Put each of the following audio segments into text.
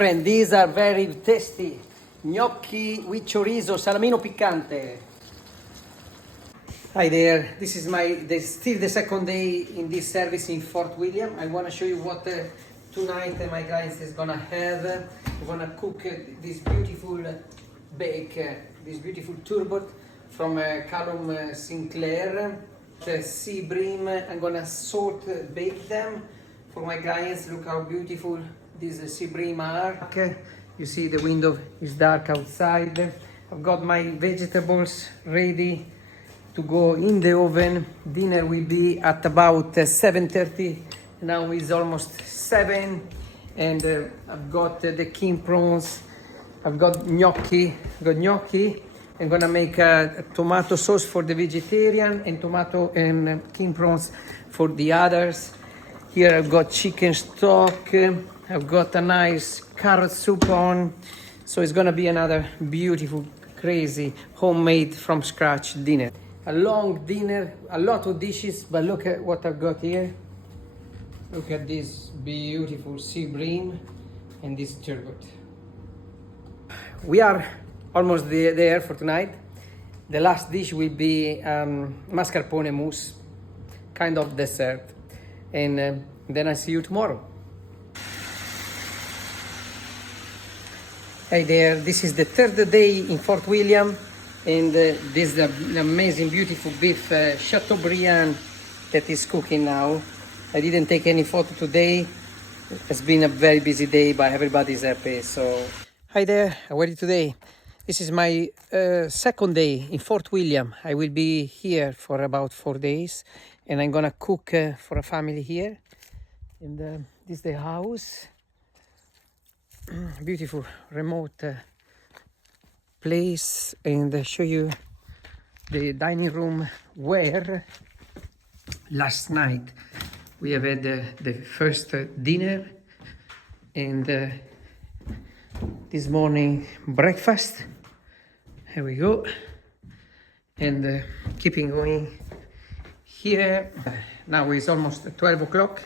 friend, these are very tasty. Gnocchi with chorizo, salamino piccante. Hi there, this is still the second day in this service in Fort William. I want to show you what tonight my clients is gonna have. We're gonna cook this beautiful this beautiful turbot from Callum Sinclair. The sea bream, I'm gonna salt bake them for my clients. Look how beautiful these sea bream are. Okay, you see the window is dark outside. I've got my vegetables ready to go in the oven. Dinner will be at about 7:30. Now it's almost 7, and I've got the king prawns. I've got gnocchi. I'm gonna make a tomato sauce for the vegetarian and tomato and king prawns for the others. Here I've got chicken stock. I've got a nice carrot soup on. So it's gonna be another beautiful, crazy, homemade from scratch dinner. A long dinner, a lot of dishes, but look at what I've got here. Look at this beautiful sea bream and this turbot. We are almost there for tonight. The last dish will be mascarpone mousse, kind of dessert. And then I see you tomorrow. Hey there, this is the third day in Fort William, and this is an amazing, beautiful beef Chateaubriand that is cooking now. I didn't take any photo today. It's been a very busy day, but everybody's happy. So, hi there, how are you today? This is my second day in Fort William. I will be here for about 4 days, and I'm gonna cook for a family here. And this is the house. Beautiful remote place, and show you the dining room where last night we have had the first dinner, and this morning breakfast. Here we go, and keeping going here. Now it's almost 12 o'clock.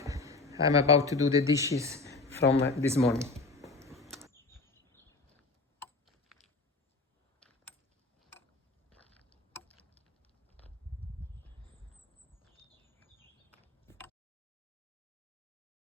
I'm about to do the dishes from this morning.